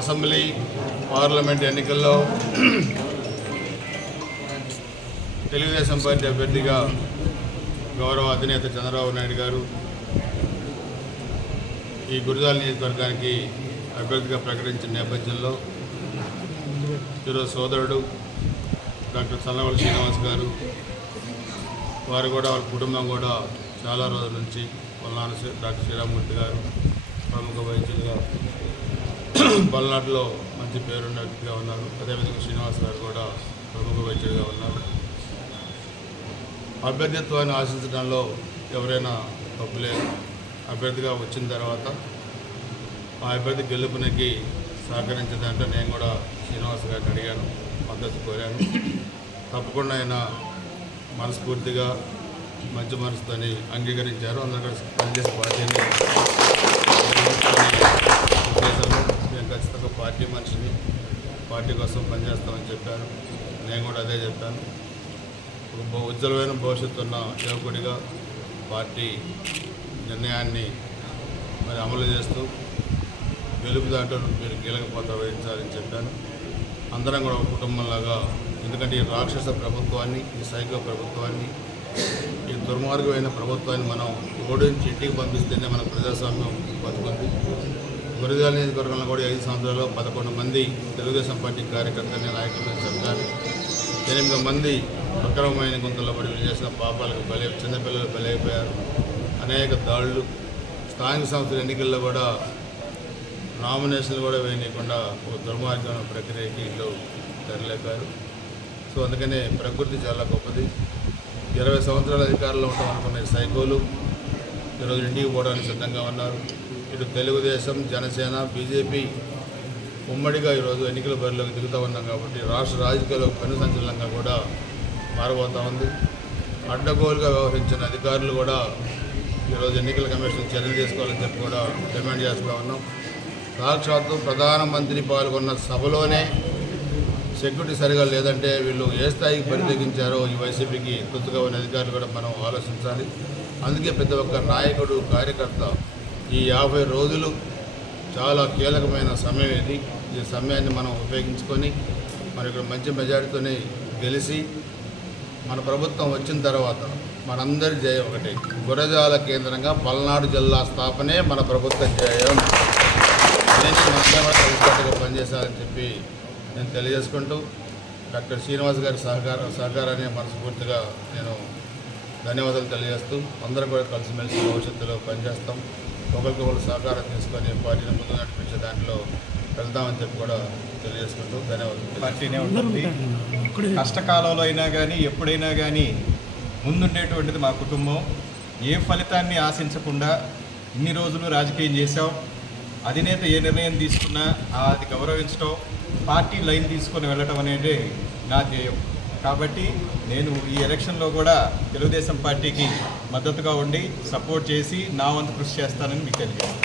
Assembly parliament ఎన్నికల్లో Telugu Desam party అభ్యర్థిగా గౌరవ అధినేత చంద్రబాబు నాయుడు గారు ఈ గురజాల నియోజకవర్గానికి అభ్యర్థిగా ప్రకటించిన నేపథ్యంలో ఈరోజు సోదరుడు డాక్టర్ చల్లవల్లి శ్రీనివాస్ గారు వారు కూడా వాళ్ళ కుటుంబం కూడా చాలా రోజుల నుంచి పల్నాడు డాక్టర్ శ్రీరామూర్తి గారు ప్రముఖ వైద్యులుగా పల్నాడులో మంచి పేరున్న వ్యక్తిగా ఉన్నారు. అదేవిధంగా శ్రీనివాస్ గారు కూడా ప్రముఖ వైద్యులుగా ఉన్నారు. అభ్యర్థిత్వాన్ని ఆశించడంలో ఎవరైనా తప్పులేదు అభ్యర్థిగా వచ్చిన తర్వాత ఆ అభ్యర్థి గెలుపునకి సహకరించదంటే నేను కూడా శ్రీనివాస్ గారిని అడిగాను మద్దతు కోరాను. తప్పకుండా ఆయన మనస్ఫూర్తిగా మంచి మనసుతోని అంగీకరించారు. అందరికీ పనిచేసే పార్టీని నేను ఖచ్చితంగా పార్టీ మనిషిని పార్టీ కోసం పనిచేస్తామని చెప్పారు. నేను కూడా అదే చెప్పాను. ఉజ్వలమైన భవిష్యత్తు ఉన్న యువకుడిగా పార్టీ నిర్ణయాన్ని మరి అమలు చేస్తూ గెలుపు దాంట్లో మీరు కీలక పాత్ర వహించాలని చెప్పాను. అందరం కూడా ఒక కుటుంబంలాగా ఎందుకంటే ఈ రాక్షస ప్రభుత్వాన్ని ఈ సైకో ప్రభుత్వాన్ని ఈ దుర్మార్గమైన ప్రభుత్వాన్ని మనం ఓడించి ఇంటికి పంపిస్తేనే మన ప్రజాస్వామ్యం బతుకుంది. గురిజాల నియోజకవర్గంలో కూడా ఐదు సంవత్సరాల్లో పదకొండు మంది తెలుగుదేశం పార్టీ కార్యకర్తలని నాయకులను చంపారు. ఎనిమిది మంది అక్రమమైన గుంతల్లో పడి వీళ్ళు చేసిన పాపాలకు బలి చిన్నపిల్లలు బలైపోయారు. అనేక దాడులు. స్థానిక సంస్థల ఎన్నికల్లో కూడా నామినేషన్లు కూడా వేయనీయకుండా ఒక దుర్మార్గమైన ప్రక్రియకి వీళ్ళు తెరలేపారు. సో అందుకనే ప్రకృతి చాలా గొప్పది. ఇరవై సంవత్సరాల అధికారంలో ఉంటాం అనుకున్న ఈ సైకోలు ఈరోజు ఇంటికి పోవడానికి సిద్ధంగా ఉన్నారు. ఇటు తెలుగుదేశం జనసేన బీజేపీ ఉమ్మడిగా ఈరోజు ఎన్నికల బరిలోకి దిగుతూ ఉన్నాం కాబట్టి రాష్ట్ర రాజకీయాల్లో పని సంచలనంగా కూడా మారబోతూ ఉంది. అడ్డగోలుగా వ్యవహరించిన అధికారులు కూడా ఈరోజు ఎన్నికల కమిషన్ చర్యలు తీసుకోవాలని చెప్పి కూడా డిమాండ్ చేస్తూ ఉన్నాం. సాక్షాత్తు ప్రధానమంత్రి పాల్గొన్న సభలోనే సెక్యూరిటీ సరిగా లేదంటే వీళ్ళు ఏ స్థాయికి పరితెగించారో ఈ వైసీపీకి తొత్తుగా ఉన్న అధికారులు కూడా మనం ఆలోచించాలి. అందుకే ప్రతి ఒక్క నాయకుడు కార్యకర్త ఈ యాభై రోజులు చాలా కీలకమైన సమయం ఇది. ఈ సమయాన్ని మనం ఉపయోగించుకొని మరి ఇక్కడ మంచి మెజారిటీతోనే గెలిచి మన ప్రభుత్వం వచ్చిన తర్వాత మనందరి జయం ఒకటి. గురజాల కేంద్రంగా పల్నాడు జిల్లా స్థాపనే మన ప్రభుత్వ జయం. మనందరం పనిచేశాలని చెప్పి నేను తెలియజేసుకుంటూ డాక్టర్ శ్రీనివాస్ గారి సహకార సహకారాన్ని మనస్ఫూర్తిగా నేను ధన్యవాదాలు తెలియజేస్తూ అందరం కూడా కలిసిమెలిసి భవిష్యత్తులో పనిచేస్తాం. ఒకరికొకరు సహకారం తీసుకొని పార్టీని ముందు నడిపించే దాంట్లో వెళ్తామని చెప్పి కూడా తెలియజేసుకుంటూ ధన్యవాదాలు పార్టీనే ఉంటుంది. కష్టకాలంలో అయినా కానీ ఎప్పుడైనా కానీ ముందుండేటువంటిది మా కుటుంబం. ఏ ఫలితాన్ని ఆశించకుండా ఇన్ని రోజులు రాజకీయం చేశాం అధినేత ఏ నిర్ణయం తీసుకున్నా అది గౌరవించడం పార్టీ లైన్ తీసుకొని వెళ్ళటం అనేది నా ధ్యేయం. కాబట్టి నేను ఈ ఎలక్షన్లో కూడా తెలుగుదేశం పార్టీకి మద్దతుగా ఉండి సపోర్ట్ చేసి నా వంతు కృషి చేస్తానని మీకు తెలియజేస్తాను.